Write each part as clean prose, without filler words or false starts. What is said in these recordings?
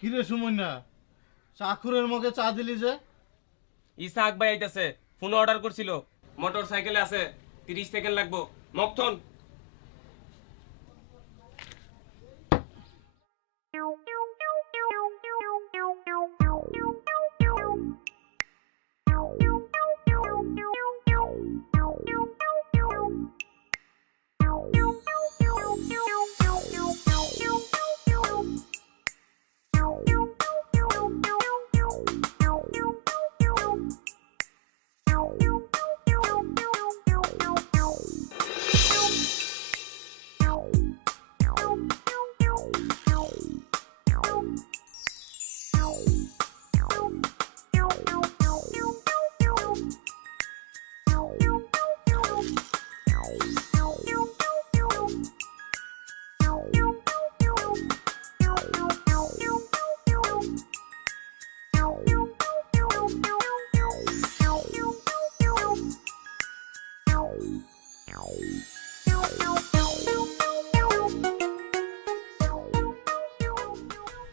কিরে সুমন্যা, চাকুরের মুখে চা দিলি যে? ইসাক ভাই আইতাছে, ফোন অর্ডার করছিল, মোটর সাইকেলে আছে, 30 সেকেন্ড লাগবো। মকথন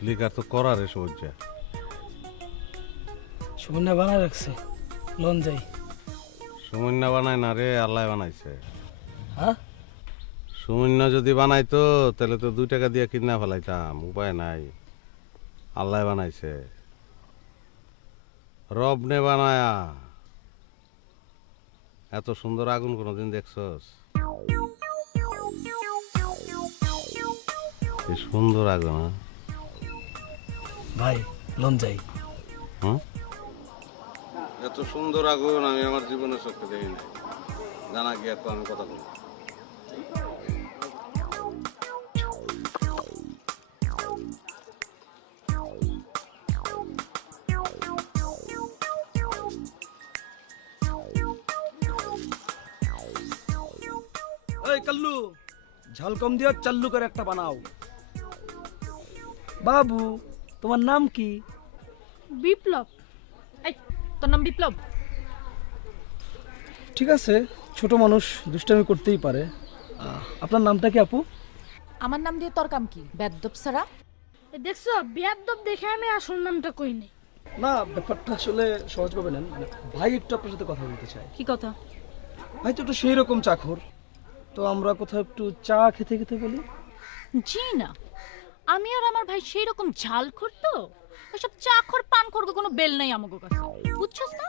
লিকার তো করার এসব হচ্ছে। সুমন্যা বানায় রাখছে, লোন যাই। সুমন্যা বানায় না রে, আল্লাহ বানাইছে। হ্যাঁ, সুমন্যা যদি বানাইতো তাহলে তো 2 টাকা দিয়ে কিনা ফেলাইতাম, উপায় নাই। আল্লাহ বানাইছে, রব নে বানায়া। এত সুন্দর আগুন কোনোদিন দেখছস? কি সুন্দর আগুন! হ্যাঁ? ভাই লোন যাই। হুম? এত সুন্দর আগুন আমি আমার জীবনে চোখে দেখি না। জানা গিয়া তো আমি কথা বলি। এই কাল্লু, ঝাল কম দিয়ে চাল্লু করে একটা বানাও। বাবু, তোমার নাম কি? বিপ্লব। এই, তোর নাম বিপ্লব? ঠিক আছে, ছোট মানুষ দুষ্টামি করতেই পারে। আপনার নামটা কি আপু? আমার নাম দিয়ে তোর কাম কি? বেদ্যপ সারা। দেখছো বেয়াদব দেখে আমি আসল নামটা কই নাই। না, ব্যাপারটা আসলে সহজভাবে নেন। ভাই একটু আপনার সাথে কথা বলতে চাই। কি কথা? ভাই তো একটু সেই রকম চাকর, তো আমরা কোথাও একটু চা খেতে খেতে বলি। জি না, আমি আর আমার ভাই সেই রকম ঝাল করতো। ওসব চাখর পান করবো কোনো বেল নাই আমাকে কাছে, বুঝছস না?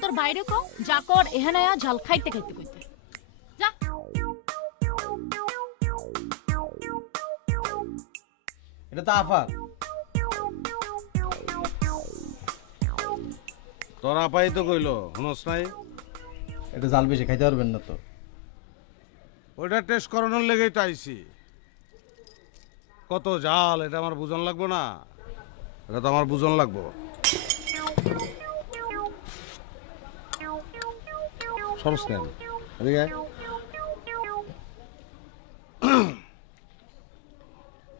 তোর বাইরে কও যা কর, এখানে আয়া ঝাল খাইতে খাইতে কইতে যা। এটা তো আফার। তোর আপাই তো কইলো, শুনস নাই? এটা জাল বেশি খাইতে পারবেন না তো। ওইটা টেস্ট করানোর লেগেই তো আইছি। কত জাল এটা আমার বুঝন লাগবো না? এটা তো আমার বুঝন লাগবো। সরস কেন? এদিকে আয়।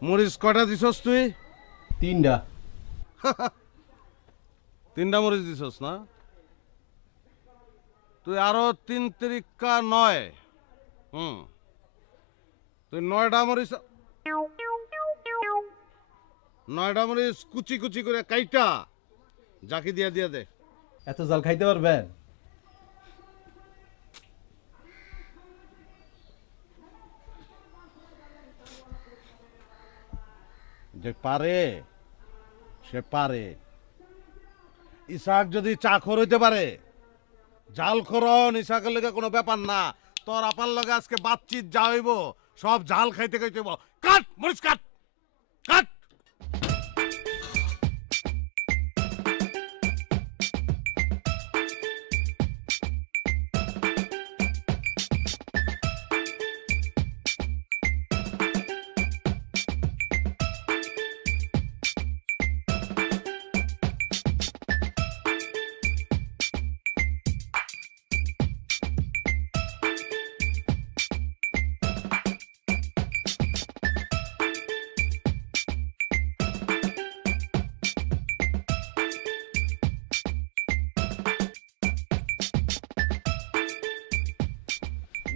মরিচ কয়টা দিছস তুই? 3টা। 3টা মরিচ দিছস না? তুই আরো 3 তিরিকা 9। তুই 9টা মরিচ, 9টা মরিচ কুচি কুচি করে কাইটা জাকি দিয়া দিয়া দে। এত জাল খাইতে পারবেন? যে পারে সে পারে। ইসাক যদি চাখর হইতে পারে, জাল খরন ইসাকের লগে কোনো ব্যাপার না। তোর আপার লগে আজকে বাতচিত যা হইব সব জাল খাইতে খাইতে হইব। কাট মরিচ, কাট কাট।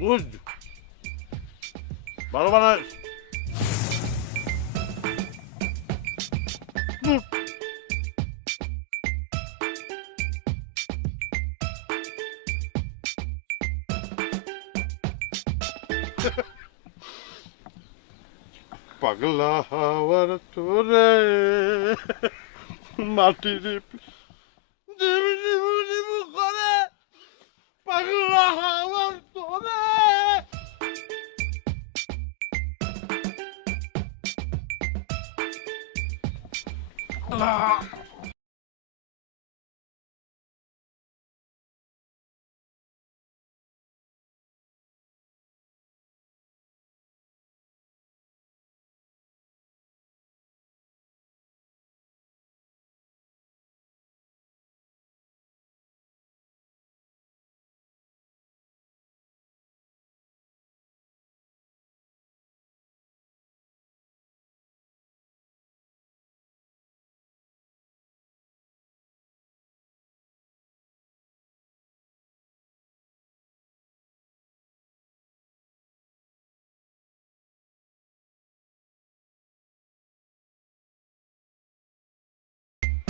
বুঝ ভালো বানাস। পাগলা হাওয়ার তোরে মাটির ডিবু ডিবু ডিবু করে পাগলা হাওয়ার তোরে।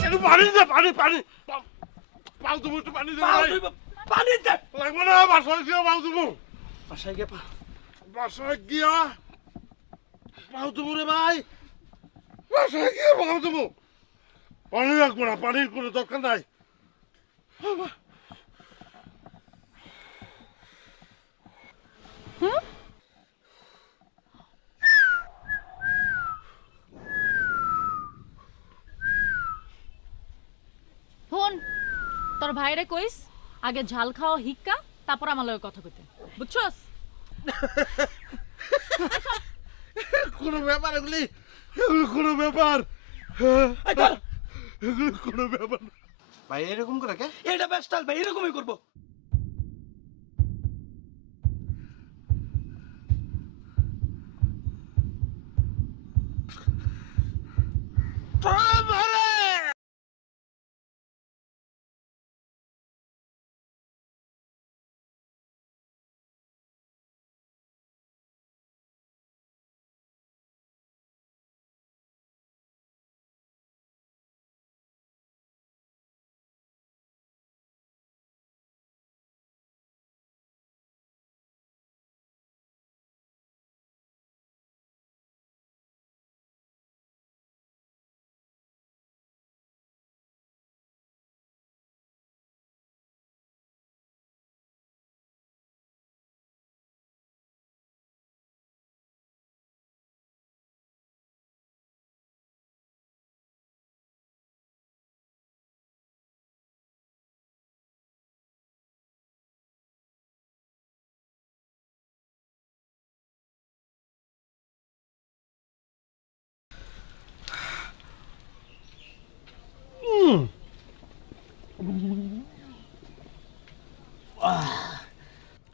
একটু পানি দে, পানি পানি পাও তুমি একটু পানি দে ভাই। পানি দে। লাগবে না, বাসায় গিয়া পাও তুমি, বাসায় গিয়ে বাসায় গিয়া পাও তুমি রে ভাই, বাসায় গিয়া পাও তুমি। পানি লাগবে না, পানির কোনো দরকার নাই। ফোন তোর ভাইরে কইস আগে ঝাল খাওয়া হিক্কা তারপর আমার লগে কথা কইতে, বুঝছস? কোনো ব্যাপার এগুলি, এগুলো কোনো ব্যাপার, এগুলো কোনো ব্যাপার না। ভাই এরকম করে কে? এটা বেস্ট ভাই, এরকমই করবো।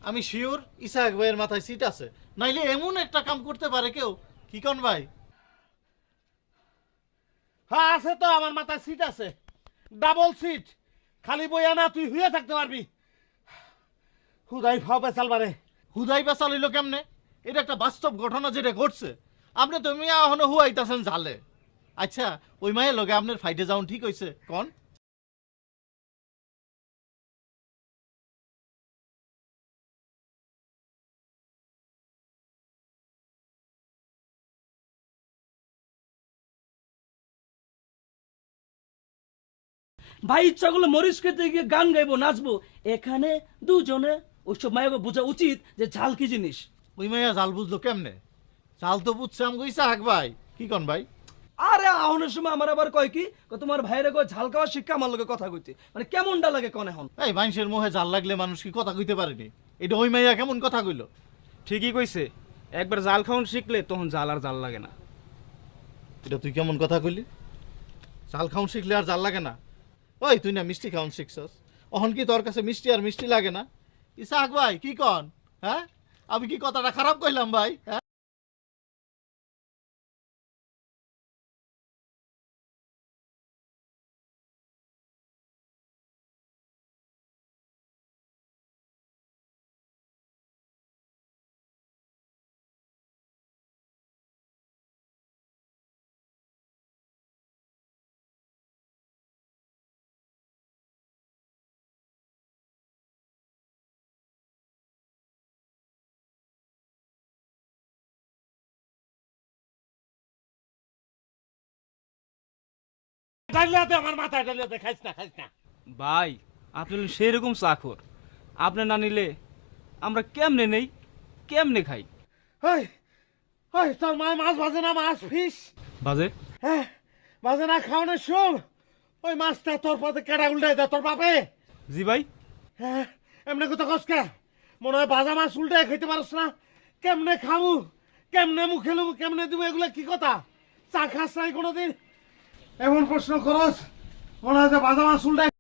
আমি শিওর ইসাক ভাইয়ের মাথায় সিট আছে, নাইলে এমন একটা কাম করতে পারে কেউ? কি কোন ভাই? হ্যাঁ আছে তো, আমার মাথায় সিট আছে, ডাবল সিট, খালি বইয়া না তুই হুয়ে থাকতে পারবি। হুদাই ফাও পেছাল বারে। হুদাই বেচা লইল কেমনে? এটা একটা বাস্তব ঘটনা যেটা ঘটছে। আপনি তো মিয়া এখনো হুয়াইতাছেন জালে। আচ্ছা, ওই মায়ের লগে আপনার ফাইটে যাওন ঠিক হইছে কোন? ভাই ইচ্ছা করলে মরিচ খেতে গিয়ে গান গাইবো, নাচবো। এখানে দুজনে ওইসব মায়াকে বোঝা উচিত যে ঝাল কি জিনিস। ওই মাইয়া জাল বুঝলো কেমনে? জাল তো বুঝছে আমাকে ইসাক ভাই। কি কোন ভাই? আরে আহনের সময় আমার আবার কয় কি তোমার ভাইরে কয় ঝাল খাওয়া শিক্ষা আমার লগে কথা কইতে, মানে কেমনটা লাগে কোন এখন? এই মানুষের মুখে জাল লাগলে মানুষ কি কথা কইতে পারেনি? এটা ওই মাইয়া কেমন কথা কইল? ঠিকই কইছে, একবার জাল খাওয়ান শিখলে তখন জাল আর জাল লাগে না। এটা তুই কেমন কথা কইলি? জাল খাউন শিখলে আর জাল লাগে না? ওই তুই না মিষ্টি খাউন শিখছস, অহন কি তোর কাছে মিষ্টি আর মিষ্টি লাগে না? ইসাক ভাই কি কন? হ্যাঁ, আমি কি কথাটা খারাপ কইলাম ভাই? হ্যাঁ। ডালিয়াতে আমার মাথায় ডালিয়াতে খাইস না ভাই আপনি হলেন সেরকম চাকর, আপনি না নিলে আমরা কেমনে নেই কেমনে খাই? ওই ওই তোর মায় মাছ ভাজে না, মাছ ফিস বাজে হ্যাঁ ভাজে না, খাওয়ানোর শোন ওই মাছটা তোর পথে কেডা উল্টাই দেয় তোর বাপে। জি ভাই। হ্যাঁ এমনি কথা কসকে মনে হয় ভাজা মাছ উল্টাই খেতে পারস না। কেমনে খাবো, কেমনে মুখে লুবো, কেমনে দিব, এগুলো কি কথা? চা খাস নাই কোনোদিন, এমন প্রশ্ন করস মনে হয় যে ভাজা মাছ উল্টাই।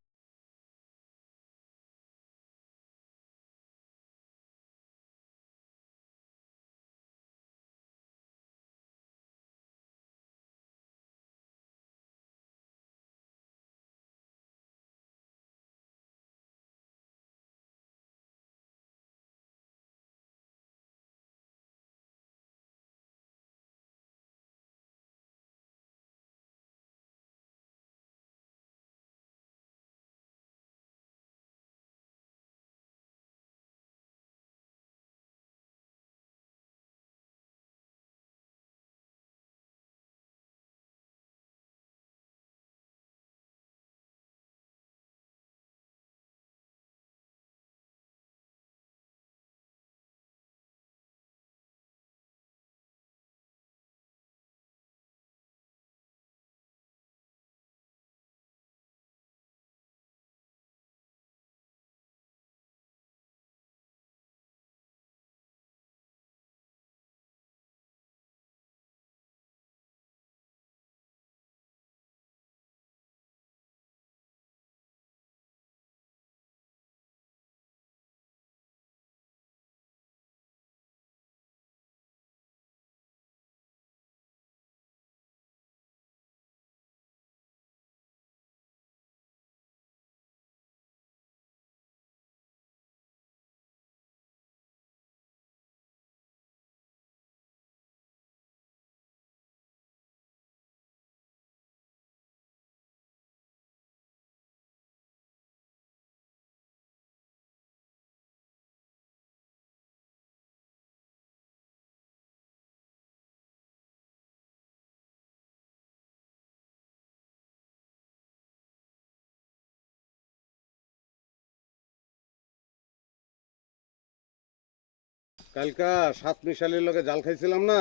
কালকা সাত মিশালির লগে জাল খাইছিলাম না,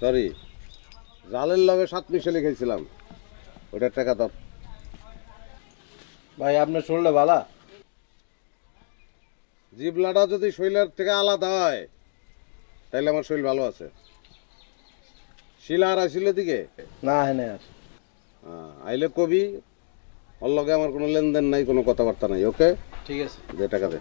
সরি জালের লগে সাত মিশালি খাইছিলাম, ওটার টাকা দাও। ভাই আপনার শরীরটা ভালা? জিবলাটা যদি শরীরের থেকে আলাদা হয় তাহলে আমার শরীর ভালো আছে। শিলা আর আসিল দিকে না হ্যাঁ না আর আইলে কবি, ওর লগে আমার কোনো লেনদেন নাই, কোনো কথাবার্তা নাই। ওকে ঠিক আছে। দে টাকা দে।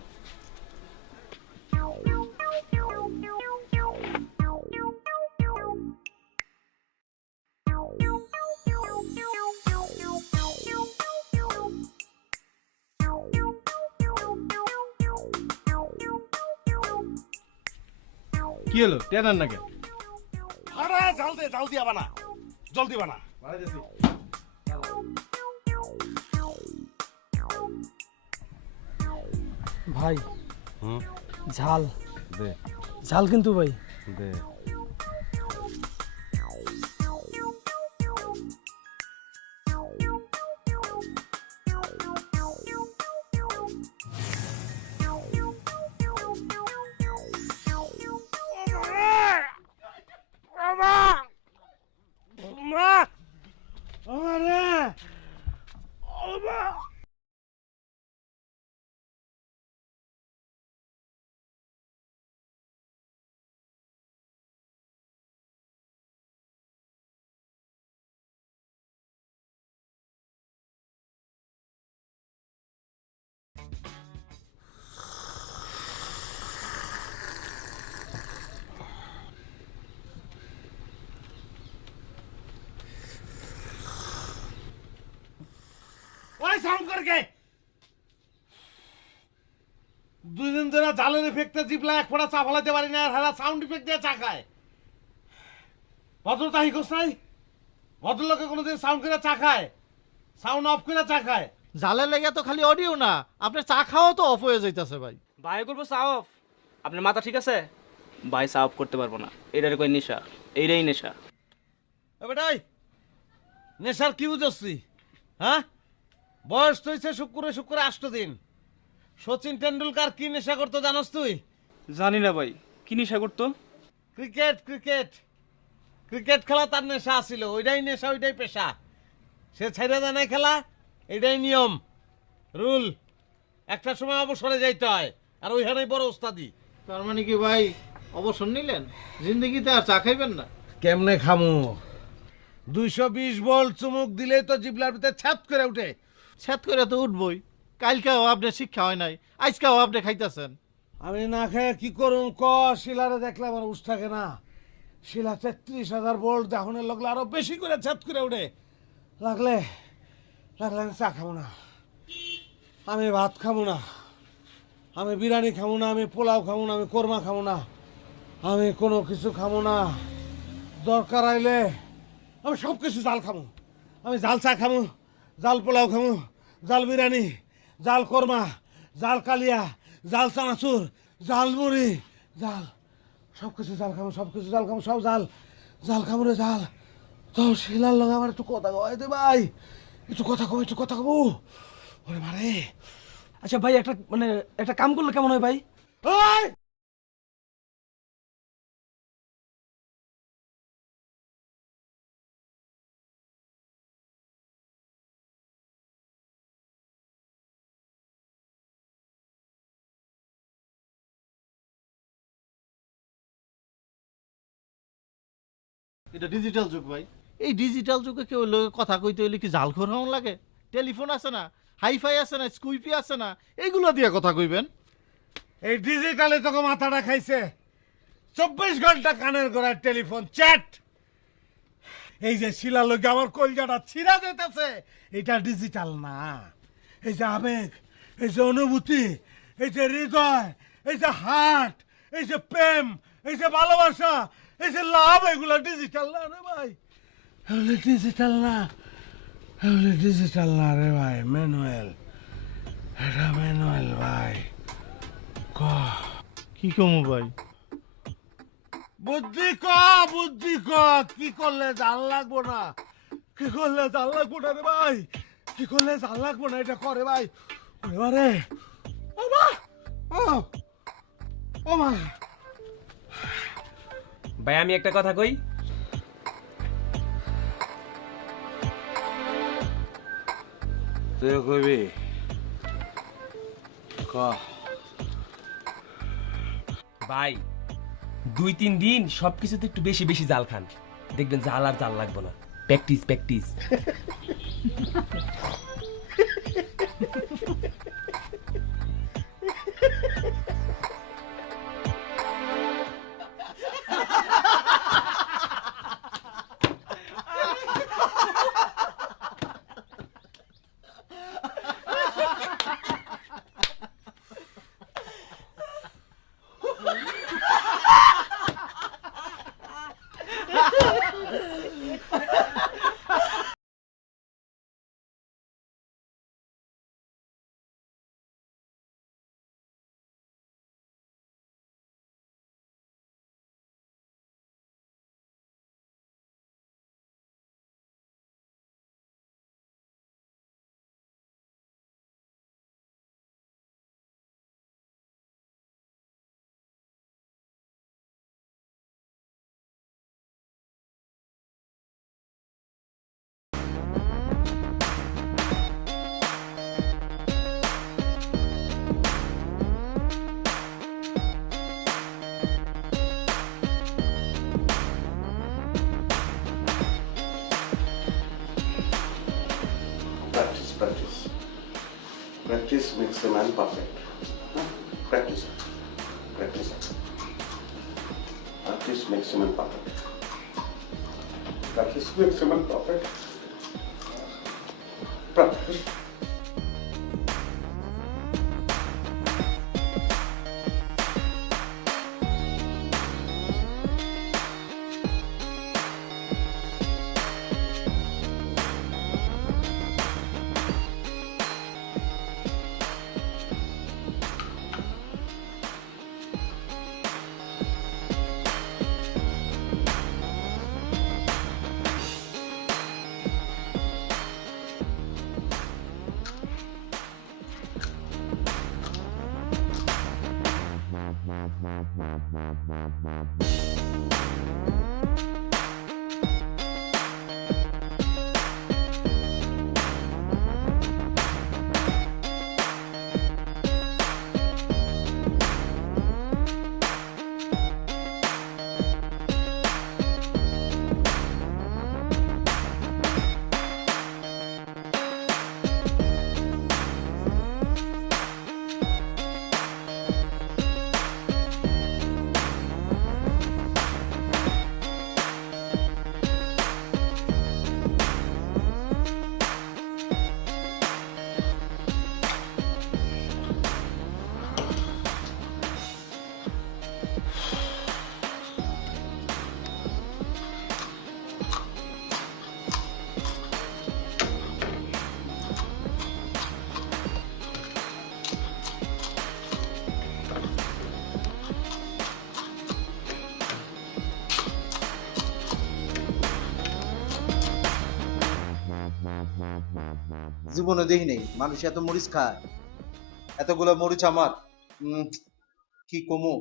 কি হলো টেনার নাকি? আরে জাল দে, জাল দিয়া বানা, জলদি বানা। ভাই হুম ঝাল দে ঝাল কিন্তু ভাই। দে। সাউন্ড করকে দুই দিন ধরে জালের ইফেক্টে জিপলা এক ফোঁটা চা ফলাইতে পারি না, আর হারা সাউন্ড ইফেক্ট দিয়ে চা খায়। ভদ্রতা হিকোস নাই, ভদ্রলোকে কোনোদিন সাউন্ড করে চা খায়, সাউন্ড অফ করে চা খায়। জালের লেগে তো খালি অডিও না, আপনার চা খাওয়াও তো অফ হয়ে যাইতেছে ভাই। ভাই করবো চা অফ? আপনার মাথা ঠিক আছে? ভাই চা অফ করতে পারবো না, এটার কই নেশা, এইটাই নেশা। বেটাই নেশার কি বুঝছি? হ্যাঁ বয়স তো হয়েছে শুক্রে শুক্রে 8 দিন। সচিন টেন্ডুলকার কি নেশা করতো জানোস তুই? জানি না ভাই কি নেশা করতো? ক্রিকেট ক্রিকেট ক্রিকেট খেলা তার নেশা ছিল, ওইটাই নেশা ওইটাই পেশা। সে ছেড়ে দেয় না খেলা, এটাই নিয়ম রুল। একটা সময় অবসরে যাইতে হয়, আর ওইখানেই বড় ওস্তাদি। তার মানে কি ভাই অবসর নিলেন, জিন্দগিতে আর চা খাইবেন না? কেমনে খামু? 220 ভোল্ট চুমুক দিলেই তো জিবলার ভিতরে ছাপ করে উঠে। ছাত করে তো উঠবই। কালকেও আপনার শিক্ষা হয় নাই, আজকেও আপনি খাইতেছেন। আমি না খেয়ে কি করুম ক? শিলারে দেখলে আমার উঠ থাকে না। শিলা 33,000 ভোল্ট দেখানোর লাগলে আরো বেশি করে ছাপ করে উঠে। লাগলে লাগলে আমি চা খাবো না, আমি ভাত খাবো না, আমি বিরিয়ানি খাবো না, আমি পোলাও খাবো না, আমি কোরমা খাবো না, আমি কোনো কিছু খাবো না। দরকার আইলে আমি সব কিছু জাল খাবো। আমি জাল চা খাবো, জাল পোলাও খাবো, জাল বিরিয়ানি, জাল কোরমা, জাল কালিয়া, জাল চানাচুর, জাল মুড়ি, জাল সব কিছু জাল খাবো, সব কিছু জাল খাবো, সব জাল জাল খাবো রে জাল। তো শিলার লগে আমার একটু কথা কয় দে ভাই, একটু কথা কব, একটু কথা কব। ওরে মারে। আচ্ছা ভাই একটা কাম করলে কেমন হয় ভাই? ওই এটা ডিজিটাল যুগ ভাই। এই ডিজিটাল যুগে কেউ লোকে কথা কইতে হইলে কি জাল খোর হওয়ার লাগে? টেলিফোন আছে না, হাইফাই আছে না, স্কুইপি আছে না, এইগুলো দিয়ে কথা কইবেন। এই ডিজিটালে তোকে মাথাটা খাইছে। 24 ঘন্টা কানের গোড়ায় টেলিফোন চ্যাট। এই যে শিলা লোকে আমার কলজাটা ছিঁড়া যেতেছে, এটা ডিজিটাল না। এই যে আবেগ, এই যে অনুভূতি, এই যে হৃদয়, এই যে হার্ট, এই যে প্রেম, এই যে ভালোবাসা, এই যে লাভ, এগুলো ডিজিটাল না রে ভাই। এগুলো ডিজিটাল না, এগুলো ডিজিটাল না রে ভাই, ম্যানুয়াল। এটা ম্যানুয়াল ভাই। কি কমু ভাই? বুদ্ধি ক, বুদ্ধি ক। কি করলে জাল লাগবো না, কি করলে জাল লাগবো না রে ভাই, কি করলে জাল লাগবো না, এটা করে ভাই। এবারে ও মা, ও মা। ভাই আমি একটা কথা কই। তুই কইবি ক। ভাই 2-3 দিন সবকিছুতে একটু বেশি বেশি জাল খান, দেখবেন জাল আর জাল লাগবে না। Practice practice. Practice, practice. Practice makes a man perfect. Practice. Practice. Practice makes a man perfect. Practice makes a man perfect. Practice. জীবনে দেখি নেই মানুষ এত মরিচ খায়। এতগুলো মরিচ আমার কি কমু।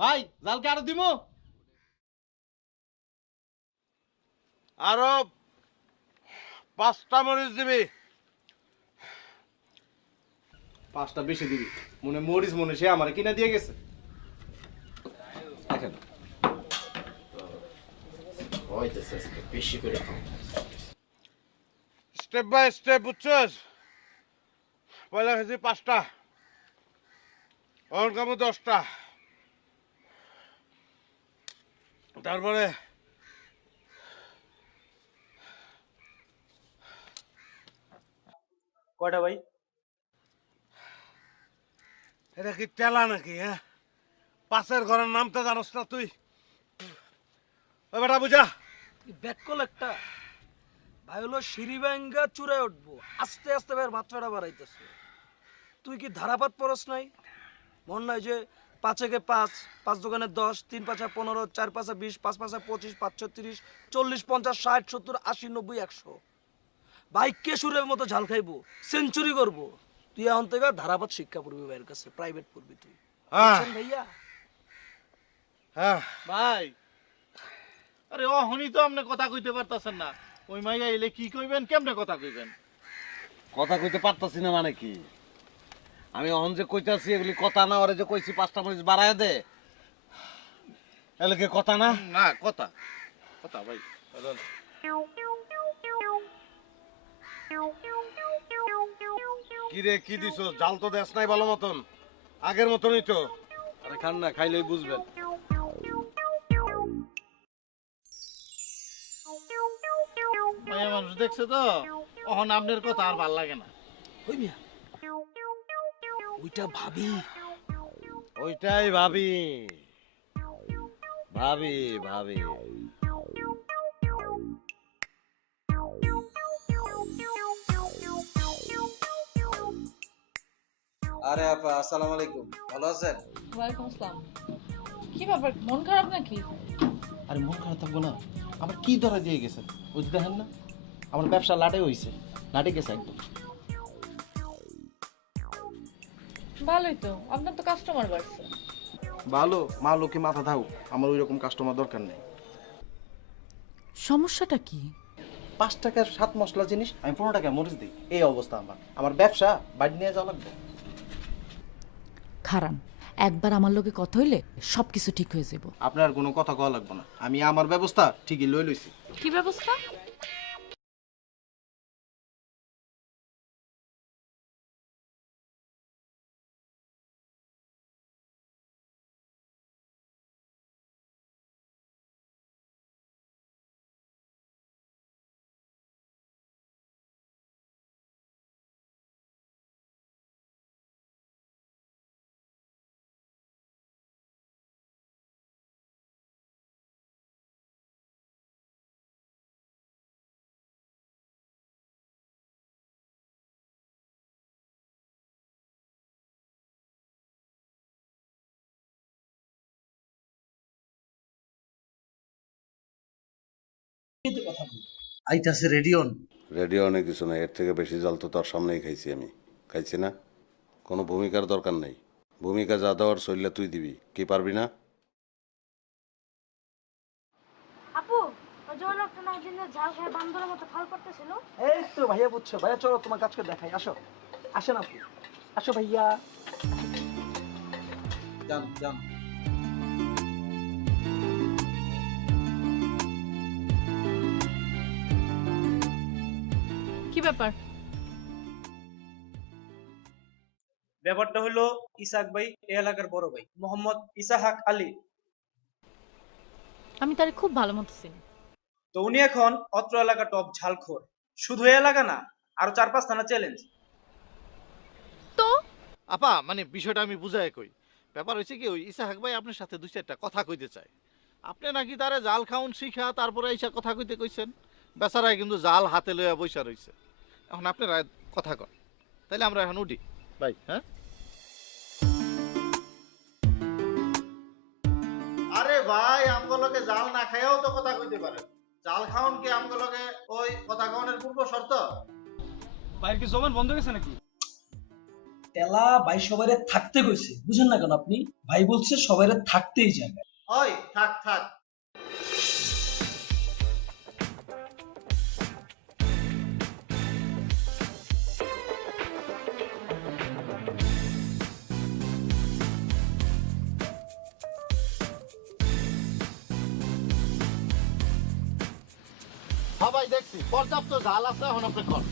ভাই জালকে আরো দিমু? আরো 5টা মরিচ দিবি। 5টা বেশি দিবি, মনে মরিচ মনে সে আমার কিনা দিয়ে গেছে। বেশি করে স্টেপ বাই স্টেপ, বুঝছস? পয়লা খেয়েছি 5টা, অন কামু 10টা, তারপরে কয়টা ভাই? এটা কি টেলা নাকি? হ্যাঁ, পাশের ঘরের নামটা জানোস না তুই? ওই বেটা বুঝা। ব্যাককল একটা ভাই হলো সিঁড়ি ব্যাঙ্গা চূড়ায় উঠবো, আস্তে আস্তে ভাইয়ের মাত্রাটা বাড়াইতেছে। তুই কি ধারাপাত পরস নাই? মন নাই যে 5 একে 5, 5 দোকানে 10, 3 5 15, 4 5 20, 5 5 25, 5 6 30, 40 50 60 70 80 90 100। ভাই কেশুরের মতো ঝাল খাইবো, সেঞ্চুরি করবো। তুই এখন থেকে ধারাপাত শিক্ষা পড়বি ভাইয়ের কাছে, প্রাইভেট পড়বি তুই। বুঝছেন ভাইয়া? হ্যাঁ ভাই আরে অহনি তো আপনি কথা কইতে পারতাছেন না। ওই মাইয়া এলে কি কইবেন, কেমনে কথা কইবেন? কথা কইতে পারতাছি না মানে কি? আমি অহন যে কইতাছি এগুলি কথা না, ওরে যে কইছি 5টা মরিচ বাড়ায় দে, এলে কি কথা না? না কথা কথা ভাই। কি রে, কি দিছ? জাল তো দেশ নাই ভালো মতন, আগের মতনই তো। আরে খান না, খাইলেই বুঝবেন। মাইয়া মানুষ দেখছে তো, অহন আপনার কথা আর ভাল লাগে না। ওই মিয়া, ওইটা ভাবি। ওইটাই ভাবি ভাবি ভাবি। আরে আপা, আসসালামু আলাইকুম, ভালো আছেন? ওয়ালাইকুম আসসালাম। কি ব্যাপার, মন খারাপ নাকি? আরে মন খারাপ থাকবো না, আমার কি ধরা দিয়ে গেছে ওই যে দেখেন না, আমার ব্যবসা লাটে হইছে, লাটে গেছে একদম। ভালোই তো, আপনার তো কাস্টমার বাড়ছে। ভালো মা লোকে মাথা থাও, আমার ওই রকম কাস্টমার দরকার নেই। সমস্যাটা কি? 5 টাকার 7 মশলা জিনিস আমি 15 টাকা মরিচ দিই, এই অবস্থা আমার। আমার ব্যবসা বাড়ি নিয়ে যাওয়া লাগবে। খারান, একবার আমার লগে কথা হইলে সবকিছু ঠিক হয়ে যাব। আপনার কোনো কথা কওয়া লাগবে না, আমি আমার ব্যবস্থা ঠিকই লই লইছি। কি ব্যবস্থা? আইতাছে রেডিয়ন। রেডিও অনেক কিছু না, এর থেকে বেশি জল তো তোর সামনেই খাইছি আমি। খাইছি না? কোনো ভূমিকার দরকার নেই। ভূমিকা যা দেওয়ার শৈল্যা তুই দিবি, কি পারবি না? আপু ওই যে লোকটা না দিনে ঝাল খেয়ে বান্দরের মতো ফাল করতেছিল। এই তো ভাইয়া বুঝছো, ভাইয়া চলো তোমার কাজকে দেখাই, আসো আসেন আপু, আসো ভাইয়া। যান যান। কি ব্যাপার? ব্যাপারটা হলো ইসাক ভাই এই এলাকার বড় ভাই মোহাম্মদ ইসাহাক আলী। আমি তারে খুব ভালো মতো চিনি। তো উনি এখন অত্র এলাকা টপ ঝালখোর। শুধু এই এলাকা না, আরো 4-5 থানা চ্যালেঞ্জ। তো আপা মানে বিষয়টা আমি বুঝাই কই। ব্যাপার হয়েছে কি, ওই ইসাহাক ভাই আপনার সাথে দুই চারটা কথা কইতে চায়। আপনি নাকি তারে জাল খাউন শিখা তারপরে এসে কথা কইতে কইছেন। বেচারায় কিন্তু জাল হাতে লইয়া বইসা রইছে। এখন আপনারা কথা কন, তাইলে আমরা এখন উঠি ভাই। হ্যাঁ আরে ভাই, আমগুলোকে জাল না খাইয়াও তো কথা কইতে পারেন। জাল খাউন কি আমগুলোকে ওই কথা কওনের পূর্ব শর্ত? ভাইয়ের কি জবান বন্ধ গেছে নাকি? তেলা ভাই সবাইরে থাকতে কইছে, বুঝেন না কেন আপনি? ভাই বলছে সবাইরে থাকতেই যাবে। ওই থাক থাক। হ্যাঁ ভাই দেখছি পর্যাপ্ত জাল আছে, এখন আপনি কর।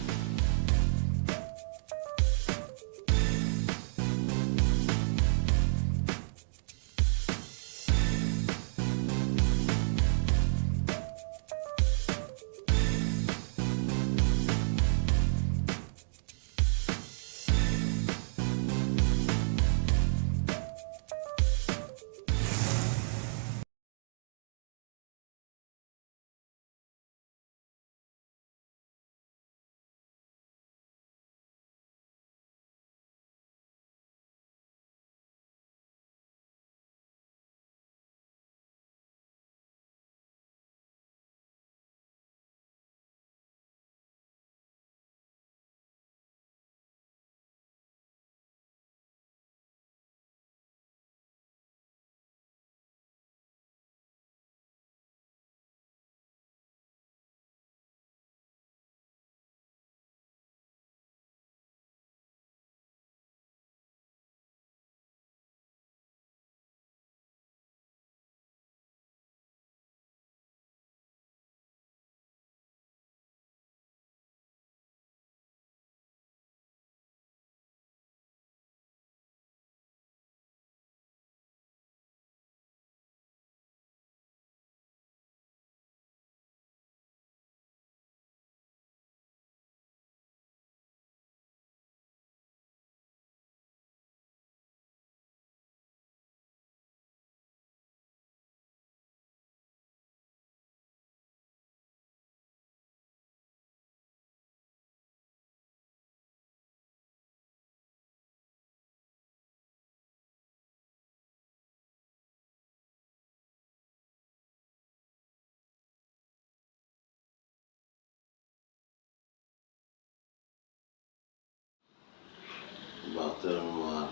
ভাতের মার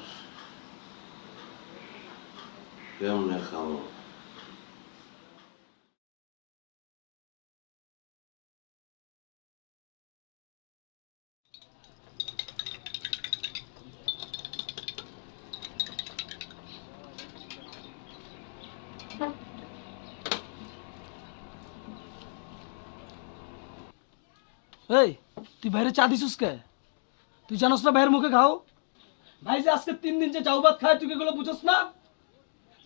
কেমনে খাবো? এই তুই বাইরে চা দিছিস কে? তুই জানোস না ভাইয়ের মুখে খাও? ভাই যে আজকে 3 দিন যে চাউ ভাত খায়, তুই এগুলো বুঝোস না?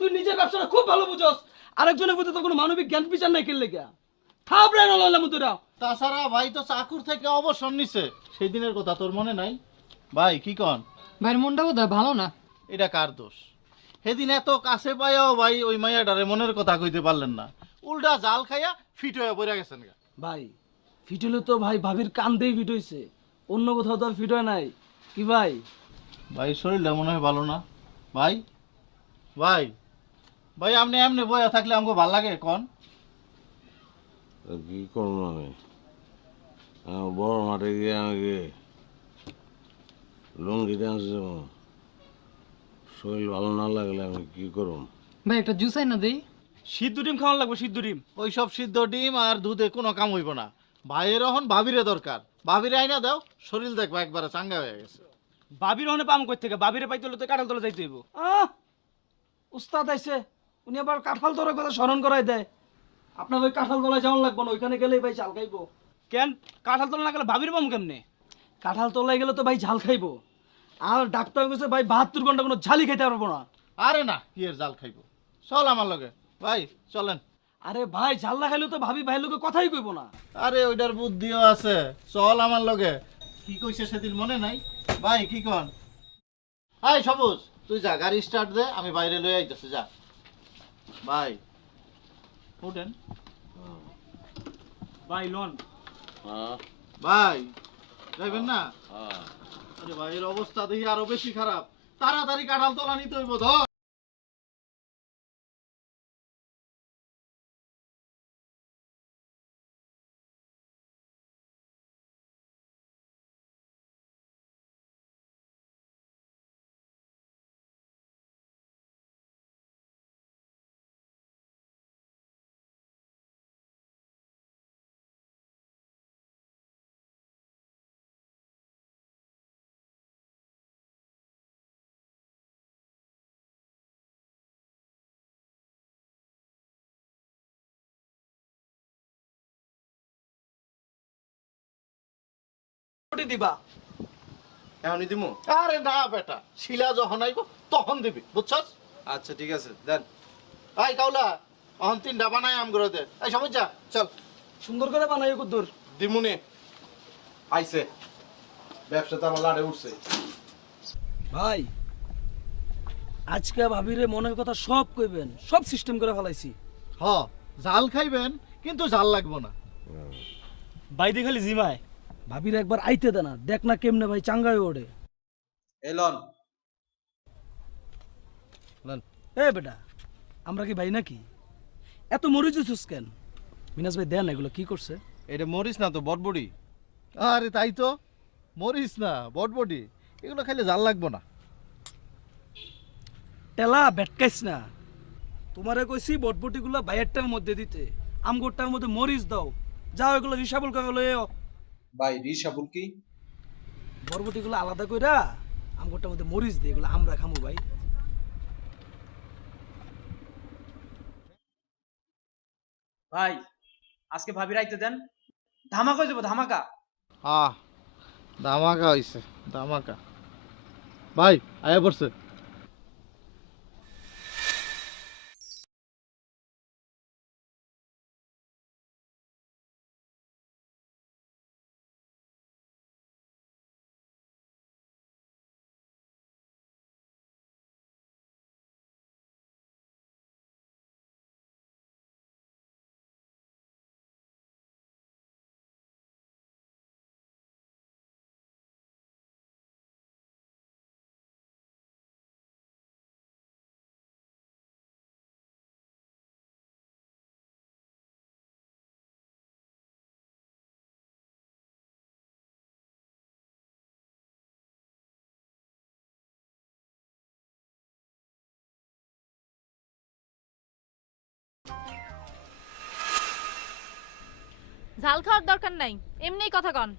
তুই নিজের ব্যবসাটা খুব ভালো বুঝোস, আরেকজনের প্রতি তোর কোনো মানবিক জ্ঞান বিচার নাই কেলে গিয়া থাপড়ে নলাম তোরা। তাছাড়া ভাই তো চাকুর থেকে অবসর নিছে, সেই দিনের কথা তোর মনে নাই? ভাই কি কন? ভাইয়ের মনটা বোধহয় ভালো না। এটা কার দোষ? সেদিন এত কাছে পাইয়াও ভাই ওই মাইয়াটারে মনের কথা কইতে পারলেন না, উল্টা জাল খাইয়া ফিট হয়ে পড়ে গেছেন গা। ভাই ফিট হলে তো ভাই ভাবির কান্দেই ফিট হইছে, অন্য কোথাও তো আর ফিট হয় নাই। কি ভাই? ভাই শরীরটা মনে হয় ভালো না। ভাই ভাই ভাই আপনি এমনি বয়া থাকলে আমাকে ভাল লাগে কন? কি করবো আমি? বড় মাঠে গিয়ে আমাকে লুঙ্গি ডান্স শরীর ভালো না লাগলে আমি কি করব? ভাই একটা জুস আই না দেই। সিদ্ধ ডিম খাওয়ান লাগবে, সিদ্ধ ডিম। ওইসব সিদ্ধ ডিম আর দুধে কোনো কাম হইব না। ভাইয়ের এখন ভাবিরে দরকার, ভাবিরে আইনা দাও, শরীর দেখবা একবারে চাঙ্গা হয়ে গেছে। বাবির ওখানে পাম কই থেকে? বাবিরে পাইতে হলে তো কাঁঠাল তলে যাইতে হইব। উস্তাদ আইছে, উনি আবার কাঁঠাল তলার কথা স্মরণ করাই দেয়। আপনার ওই কাঁঠাল তলায় যাওয়ার লাগবে না, ওইখানে গেলেই ভাই ঝাল খাইবো। কেন কাঁঠাল তলে না গেলে বাবির পাম কেমনে? কাঁঠাল তলায় গেলে তো ভাই ঝাল খাইবো। আর ডাক্তার কইছে ভাই 72 ঘন্টা কোনো ঝালই খাইতে পারবো না। আরে না, কি এর জাল খাইব? চল আমার লগে ভাই, চলেন। আরে ভাই ঝাল না খাইলেও তো ভাবি ভাই লোকে কথাই কইবো না। আরে ওইটার বুদ্ধিও আছে, চল আমার লগে। কি কইছে সেদিন মনে নাই? ভাই কি কন? হাই সবুজ, তুই যা, গাড়ি স্টার্ট দে, আমি বাইরে লই আইতেছি, যা। ভাই উঠেন। ভাই লন। হ্যাঁ ভাই যাইবেন না? হ্যাঁ। আরে ভাইয়ের অবস্থা দেখি আরো বেশি খারাপ, তাড়াতাড়ি কাঁঠাল তোলা নিতে হইব। ধর ছুটি দিবা। এখনই দিমু? আরে না বেটা, শিলা যখন আইব তখন দিবি, বুঝছস? আচ্ছা ঠিক আছে, দেন। ভাই কাউলা, অহন 3টা বানাই আম করে দে। এই সময় যা, চল। সুন্দর করে বানাই কুদ্দুর। দিমুনি আইছে, ব্যবসা তো আমার লাড়ে উঠছে। ভাই আজকে ভাবিরে মনের কথা সব কইবেন, সব সিস্টেম করে ফেলাইছি। হ, জাল খাইবেন কিন্তু জাল লাগবো না। বাইরে খালি জিমায়। ভাবির একবার আইতে দে না, দেখ না কেমনে ভাই চাঙ্গাই ওড়ে। এলন এ বেটা, আমরা কি ভাই নাকি? এত মরিচ দিছিস কেন? মিনাস ভাই দেন, এগুলো কি করছে? এটা মরিস না তো, বটবডি। আরে তাই তো, মরিস না, বটবডি, এগুলো খাইলে জাল লাগবো না। টেলা বেটকাইস না, তোমারে কইছি বটবটিগুলো ভাইয়েরটার মধ্যে দিতে, আমগোরটার মধ্যে মরিচ দাও। যাও এগুলো রিসাবল করে লয়ে আও। ভাই রিসাবুল কি? বরবটিগুলো আলাদা কইরা আমগোরটার মধ্যে মরিচ দে, এগুলো আমরা খামু ভাই। ভাই আজকে ভাবি রাইতে দেন, ধামাকা হয়ে যাবো, ধামাকা। আহ, ধামাকা হইছে, ধামাকা। ভাই আয়া পড়ছে। ঝাল খাওয়ার দরকার নাই, এমনিই কথা কন।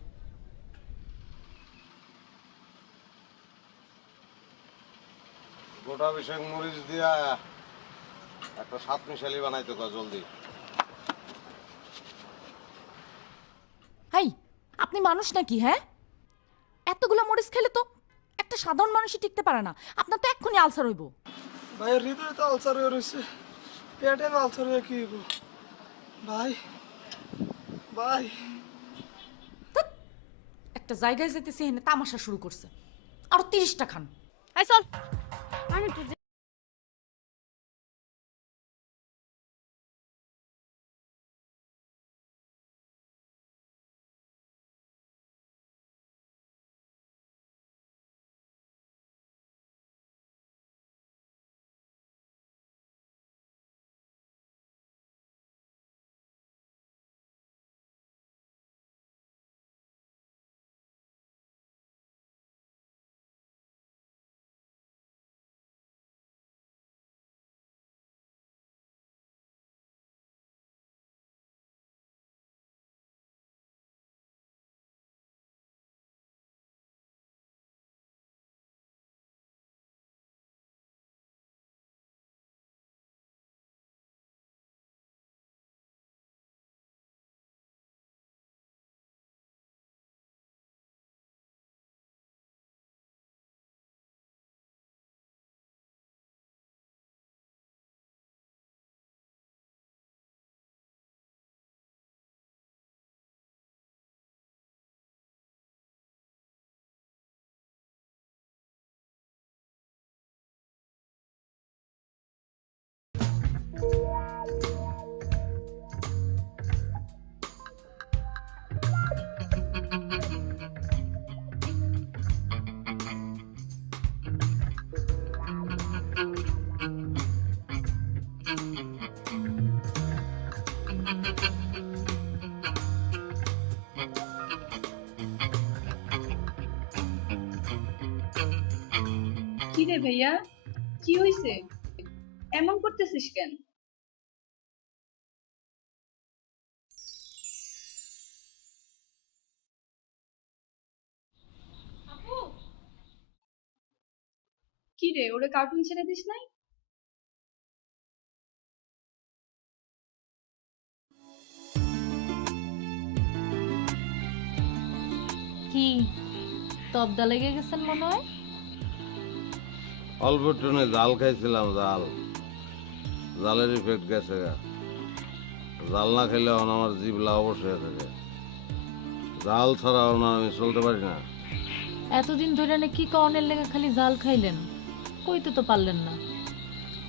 গোটা বিশেক মরিচ দিয়া একটা 7 মিশালি বানাইতে কয় জলদি। হাই, আপনি মানুষ নাকি? হ্যাঁ, এতগুলো মরিচ খেলে তো একটা সাধারণ মানুষই টিকতে পারে না। আপনার তো এক্ষুনি আলসার হইব। ভাই হৃদয়ে তো আলসার হয়ে রয়েছে, পেটে আলসার হয়ে কি হইব? ভাই ভাই একটা জায়গায় যেতেছি, এনে তামাশা শুরু করছে। আরো 30টা খান। এই চল। আমি একটু কি রে ভাইয়া, কি হইছে? এমন করতেছিস কেন? কি রে, ওরে কার্টুন ছেড়ে দিস নাই? কি তবদা লেগে গেছেন মনে হয়? অল্প টনে জাল খাইছিলাম, জালের ইফেক্ট গেছে গা। জাল না খেলে এখন আমার জিভলা অবশ্যই থাকে। জাল ছাড়াও না আমি চলতে পারি না। এতদিন ধরে না কি কনের লেগে খালি জাল খাইলেন, কইতে তো পারলেন না।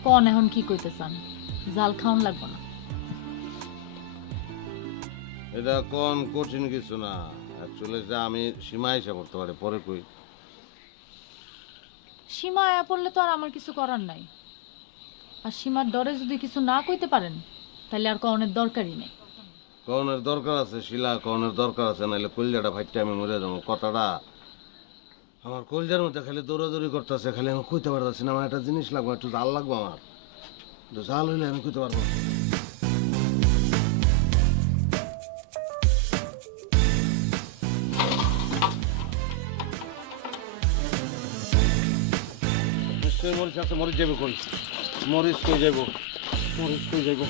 কন এখন কি কইতে চান? জাল খাওন লাগবে না। এটা কোন কঠিন কিছু না, অ্যাকচুয়ালি যে আমি সীমা এসে পড়তে পারি, পরে কই। সীমা আয়া পড়লে তো আর আমার কিছু করার নাই। আর সীমার ডরে যদি কিছু না কইতে পারেন তাহলে আর কনের দরকারই নেই। কনের দরকার আছে শিলা, কনের দরকার আছে, নাহলে কলজাটা ফাইটে আমি মরে যাবো। কথাটা আমার কলজার মধ্যে খালি দৌড়াদৌড়ি করতেছে, খালি আমি কইতে পারতেছি না। আমার একটা জিনিস লাগবে, একটু জাল লাগবে আমার। একটু জাল হইলে আমি কইতে পারবো। নিশ্চয়ই মরিচ আছে, মরিচ যাবো কই? মরিচ কই যাইব? মরিচ কই যাইব?